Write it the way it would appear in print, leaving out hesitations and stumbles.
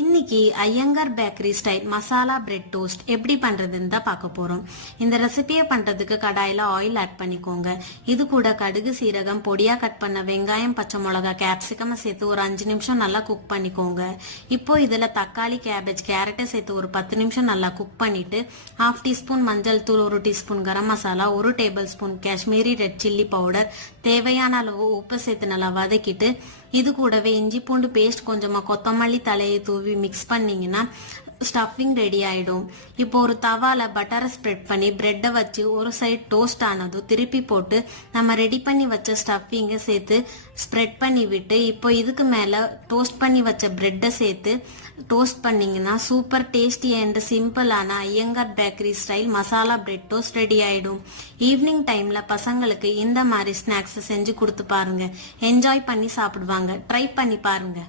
இன்னைக்கு Iyengar bakery style masala bread toast எப்படி பண்றதுன்னு தான் பார்க்க போறோம். இந்த ரெசிபியை பண்றதுக்கு கடாயில ஆயில் ஆட் பண்ணிக்கோங்க. இது கூட கடுகு, சீரகம், பொடியா கட் பண்ண வெங்காயம், பச்சை மிளகா, கேப்சிகம் சேர்த்து ஒரு 5 நிமிஷம் நல்லா குக் பண்ணிக்கோங்க. இப்போ இதுல தக்காளி, கேபேஜ், கேரட்டை சேர்த்து ஒரு 10 நிமிஷம் நல்லா குக் பண்ணிட்டு 1/2 டீஸ்பூன் மஞ்சள் தூள், 1 teaspoon garam masala, 1 tablespoon Kashmiri red chilli powder, தேவையான அளவு உப்பு சேர்த்து நல்லா வதக்கிட்டு இது கூடவே இஞ்சி பூண்டு பேஸ்ட், கொஞ்சமா கொத்தமல்லி தலையை தூவி மிக்ஸ் பண்ணீங்கன்னா ஸ்டஃபிங் ரெடி ஆயிடும். இப்போ ஒரு தவால பட்டரை ஸ்ப்ரெட் பண்ணி பிரெட்டை வச்சு ஒரு சைடு டோஸ்ட் ஆனதும் திருப்பி போட்டு நம்ம ரெடி பண்ணி வச்ச ஸ்டஃபிங்கை சேர்த்து ஸ்ப்ரெட் பண்ணி விட்டு இப்போ இதுக்கு மேல டோஸ்ட் பண்ணி வச்ச பிரெட்டை சேர்த்து டோஸ்ட் பண்ணீங்கன்னா சூப்பர் டேஸ்டி அண்ட் சிம்பிளான Iyengar bakery style masala bread toast ready ஆயிடும். ஈவினிங் டைம்ல பசங்களுக்கு இந்த மாதிரி ஸ்நாக்ஸ் செஞ்சு கொடுத்து பாருங்க. என்ஜாய் பண்ணி சாப்பிடுவாங்க. ட்ரை பண்ணி பாருங்க.